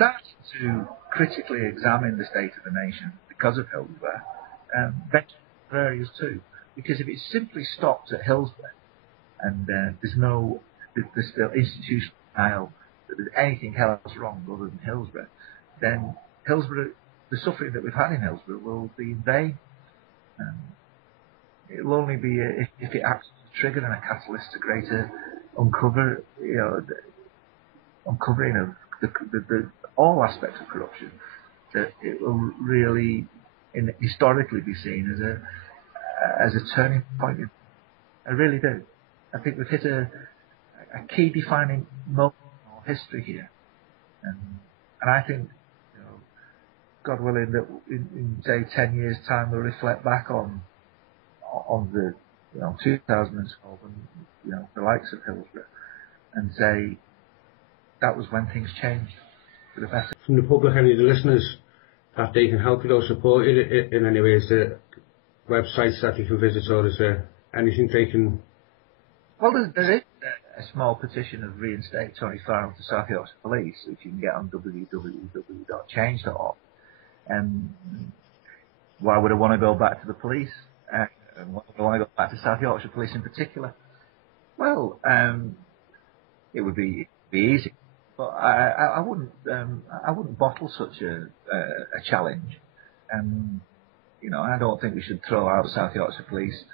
starting to critically examine the state of the nation because of Hillsborough, venture other areas too. Because if it simply stops at Hillsborough and there's still institutional denial that there's anything else wrong other than Hillsborough, then Hillsborough, the suffering that we've had in Hillsborough will be in vain. It will only be if it acts as a trigger and a catalyst to greater uncovering of the all aspects of corruption, that it will really historically be seen as a turning point. I really do. I think we've hit a key defining moment in our history here, and I think, God willing, that in say 10 years' time we'll reflect back on the 2012 and the likes of Hillsborough and say that was when things changed for the better. From the public, any of the listeners, that they can help you or support you in any ways, the websites that they can visit, or is there anything they can? Well, there is a small petition of reinstate Tony Farrell to South Yorkshire Police, which you can get on www.change.org. Why would I want to go back to the police? And why would I want to go back to South Yorkshire Police in particular? Well, it would be easy, but I wouldn't bottle such a challenge. I don't think we should throw out South Yorkshire Police.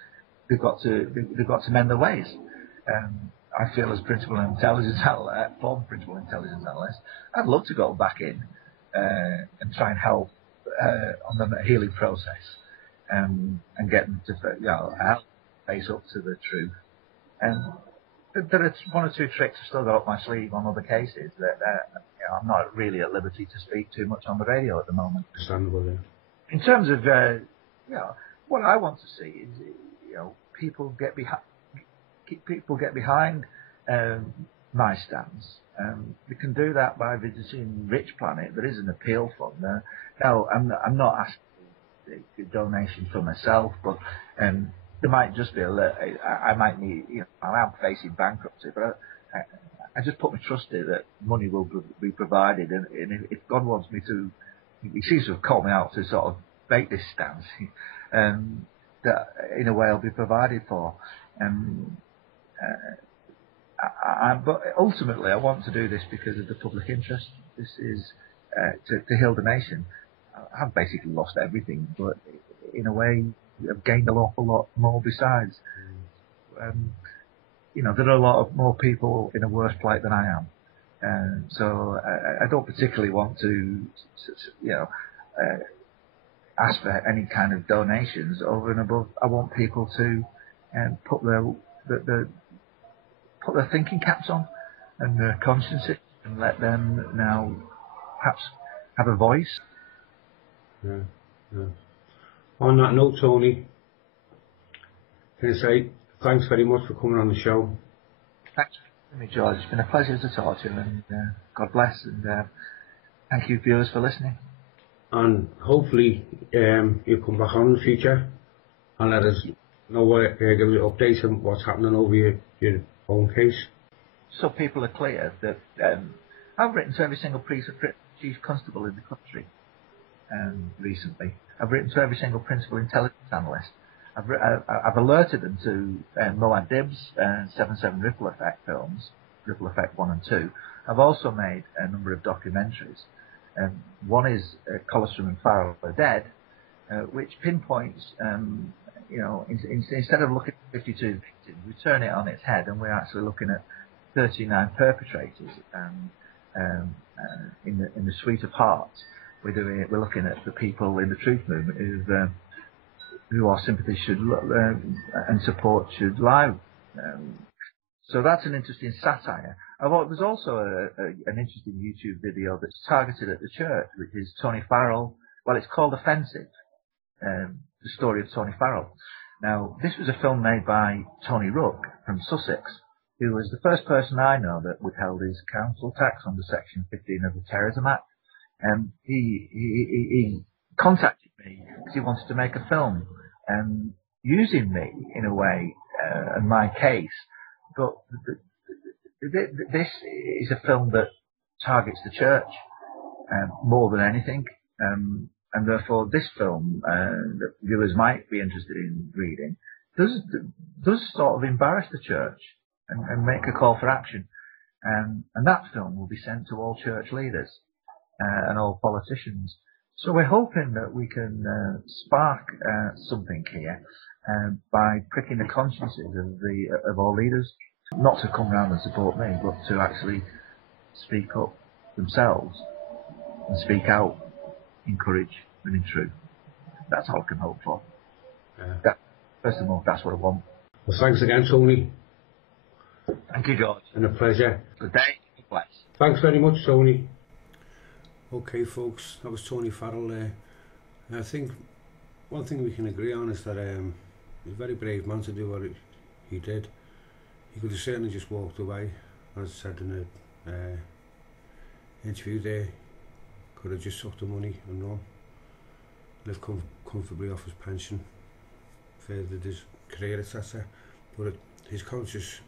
They've got to mend their ways. I feel as former principal intelligence analyst, I'd love to go back in and try and help on the healing process, and get them to help face up to the truth. There are one or two tricks I've still got up my sleeve on other cases that I'm not really at liberty to speak too much on the radio at the moment. Understandable, yeah. In terms of what I want to see is people get behind my stance. We can do that by visiting Rich Planet. There is an appeal fund there. Now, I'm not asking a donation for myself, but there might just be I might need, I am facing bankruptcy, but I just put my trust in that money will be provided, and if God wants me to, he seems to have called me out to sort of make this stance, that in a way I'll be provided for. But ultimately, I want to do this because of the public interest. This is to heal the nation. I've basically lost everything, but in a way, I've gained an awful lot more besides. There are a lot of more people in a worse plight than I am. So I don't particularly want to, ask for any kind of donations over and above. I want people to put their thinking caps on and their consciences and let them now perhaps have a voice. Yeah. On that note, Tony, can I say thanks very much for coming on the show. Thanks for me, George. It's been a pleasure to talk to you, and God bless, and thank you, viewers, for listening. And hopefully you'll come back on in the future and let us know, give us updates on what's happening over your own case. So people are clear that I've written to every single chief constable in the country recently. I've written to every single principal intelligence analyst. I've alerted them to Moad Dib's 7/7 Ripple Effect films, Ripple Effect 1 and 2. I've also made a number of documentaries. One is Colostrum and Farrell Are Dead, which pinpoints, instead of looking at 52 victims, we turn it on its head, and we're actually looking at 39 perpetrators in the suite of hearts. We're looking at the people in the truth movement who our sympathy should and support should lie. So that's an interesting satire. There's also an interesting YouTube video that's targeted at the church, which is Tony Farrell. Well, it's called Offensive, the story of Tony Farrell. Now, this was a film made by Tony Rook from Sussex, who was the first person I know that withheld his council tax under Section 15 of the Terrorism Act. He contacted me because he wanted to make a film using me in a way and my case, but this is a film that targets the church, more than anything. And therefore this film, that viewers might be interested in reading, does sort of embarrass the church and make a call for action. And that film will be sent to all church leaders and all politicians. So we're hoping that we can spark something here by pricking the consciences of all leaders, not to come round and support me, but to actually speak up themselves and speak out in courage and in truth. That's all I can hope for. First of all, that's what I want. Well, thanks again, Tony. Thank you, George. And a pleasure. Good day. Good place. Thanks very much, Tony. Okay, folks, that was Tony Farrell there. I think one thing we can agree on is that he's a very brave man to do what he did. He could have certainly just walked away, as I said in the interview there. Could have just sucked the money and run, live comfortably off his pension, furthered his career, etc. But his conscience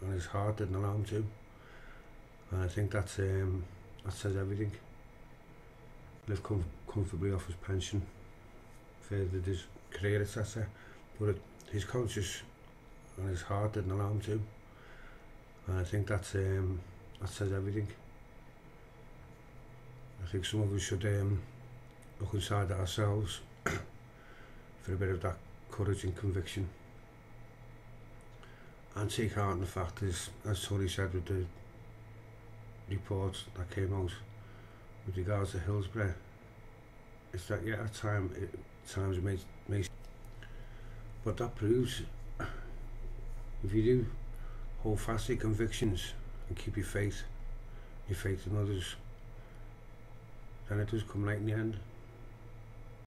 and his heart didn't allow him to, and I think that says everything. Live comfortably off his pension, furthered his career, etc. But his conscience and his heart didn't allow him to, and I think that says everything. I think some of us should look inside ourselves for a bit of that courage and conviction, and take heart in the fact, as Tony said with the reports that came out with regards to Hillsborough, is that at times it may, but that proves if you do hold fast to your convictions and keep your faith in others, then it does come right in the end.